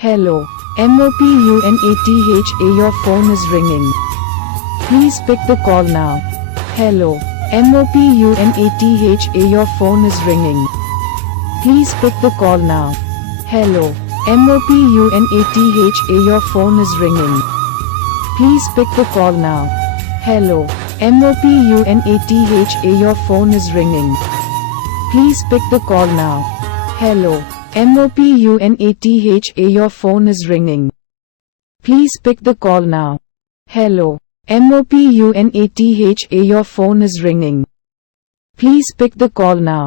Hello. MOPUNATHA Your phone is ringing. Please pick the call now. Hello. MOPUNATHA Your phone is ringing. Please pick the call now. Hello. MOPUNATHA Your phone is ringing. Please pick the call now. Hello. MOPUNATHA Your phone is ringing. Please pick the call now. Hello. MOPUNATHA Your phone is ringing. Please pick the call now. Hello. MOPUNATHA Your phone is ringing. Please pick the call now.